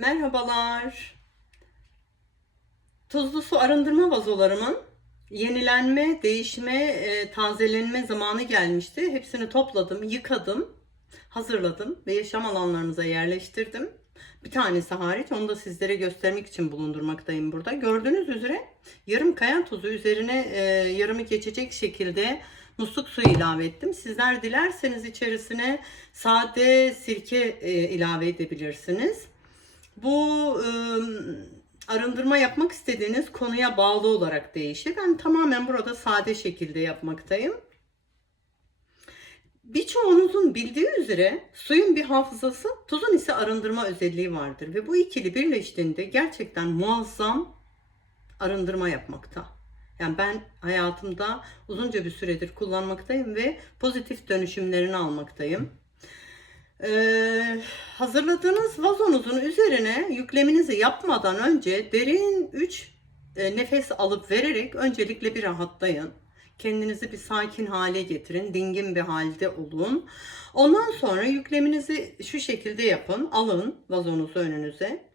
Merhabalar. Tuzlu su arındırma vazolarımın yenilenme, değişme, e, tazelenme zamanı gelmişti. Hepsini topladım, yıkadım, hazırladım ve yaşam alanlarınıza yerleştirdim. Bir tanesi hariç onu da sizlere göstermek için bulundurmaktayım burada. Gördüğünüz üzere yarım kaya tuzu üzerine e, yarımı geçecek şekilde musluk suyu ilave ettim. Sizler dilerseniz içerisine sade sirke e, ilave edebilirsiniz. Bu ıı, arındırma yapmak istediğiniz konuya bağlı olarak değişir. Ben tamamen burada sade şekilde yapmaktayım. Birçoğunuzun bildiği üzere suyun bir hafızası, tuzun ise arındırma özelliği vardır. Ve bu ikili birleştiğinde gerçekten muazzam arındırma yapmakta. Yani ben hayatımda uzunca bir süredir kullanmaktayım ve pozitif dönüşümlerini almaktayım. Ee, hazırladığınız vazonuzun üzerine yükleminizi yapmadan önce derin 3 nefes alıp vererek öncelikle bir rahatlayın. Kendinizi bir sakin hale getirin, dingin bir halde olun. Ondan sonra yükleminizi şu şekilde yapın. Alın vazonuzu önünüze.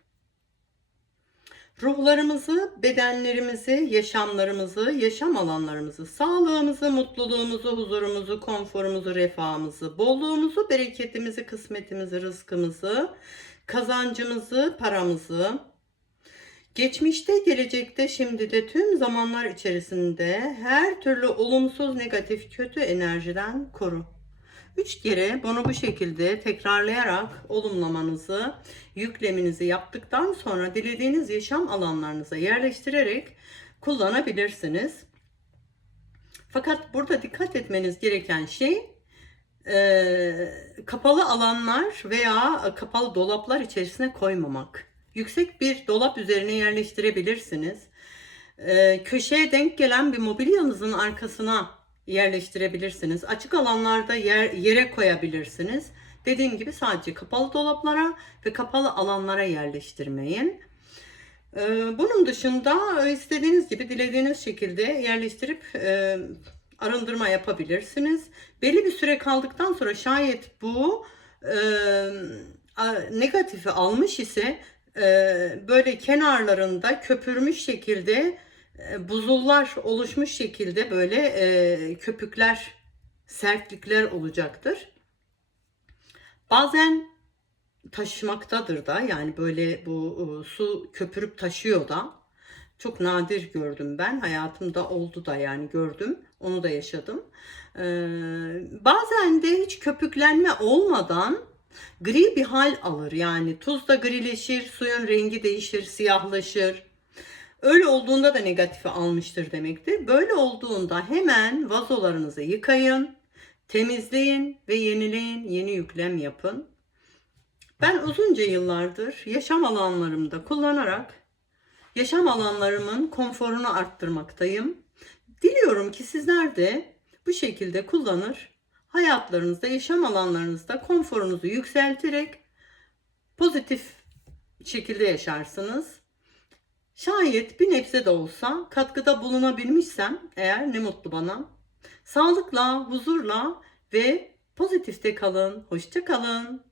Ruhlarımızı, bedenlerimizi, yaşamlarımızı, yaşam alanlarımızı, sağlığımızı, mutluluğumuzu, huzurumuzu, konforumuzu, refahımızı, bolluğumuzu, bereketimizi, kısmetimizi, rızkımızı, kazancımızı, paramızı, geçmişte, gelecekte, şimdi de tüm zamanlar içerisinde her türlü olumsuz, negatif, kötü enerjiden koru. Üç kere bunu bu şekilde tekrarlayarak olumlamanızı, yükleminizi yaptıktan sonra dilediğiniz yaşam alanlarınıza yerleştirerek kullanabilirsiniz. Fakat burada dikkat etmeniz gereken şey e, kapalı alanlar veya kapalı dolaplar içerisine koymamak. Yüksek bir dolap üzerine yerleştirebilirsiniz. E, köşeye denk gelen bir mobilyanızın arkasına yerleştirebilirsiniz. Açık alanlarda yer, yere koyabilirsiniz. Dediğim gibi sadece kapalı dolaplara ve kapalı alanlara yerleştirmeyin. Ee, bunun dışında istediğiniz gibi dilediğiniz şekilde yerleştirip e, arındırma yapabilirsiniz. Belli bir süre kaldıktan sonra şayet bu e, negatifi almış ise e, böyle kenarlarında köpürmüş şekilde buzullar oluşmuş şekilde böyle e, köpükler, sertlikler olacaktır. Bazen taşımaktadır da yani böyle bu e, su köpürüp taşıyor da çok nadir gördüm ben hayatımda oldu da yani gördüm onu da yaşadım. Ee, bazen de hiç köpüklenme olmadan gri bir hal alır yani tuz da grileşir, suyun rengi değişir, siyahlaşır. Öyle olduğunda da negatifi almıştır demektir. Böyle olduğunda hemen vazolarınızı yıkayın, temizleyin ve yenileyin, yeni yüklem yapın. Ben uzunca yıllardır yaşam alanlarımda kullanarak yaşam alanlarımın konforunu arttırmaktayım. Diliyorum ki sizler de bu şekilde kullanır, hayatlarınızda, yaşam alanlarınızda konforunuzu yükselterek pozitif şekilde yaşarsınız. Şayet bir nebze de olsa katkıda bulunabilmişsem eğer ne mutlu bana. Sağlıkla, huzurla ve pozitifte kalın. Hoşça kalın.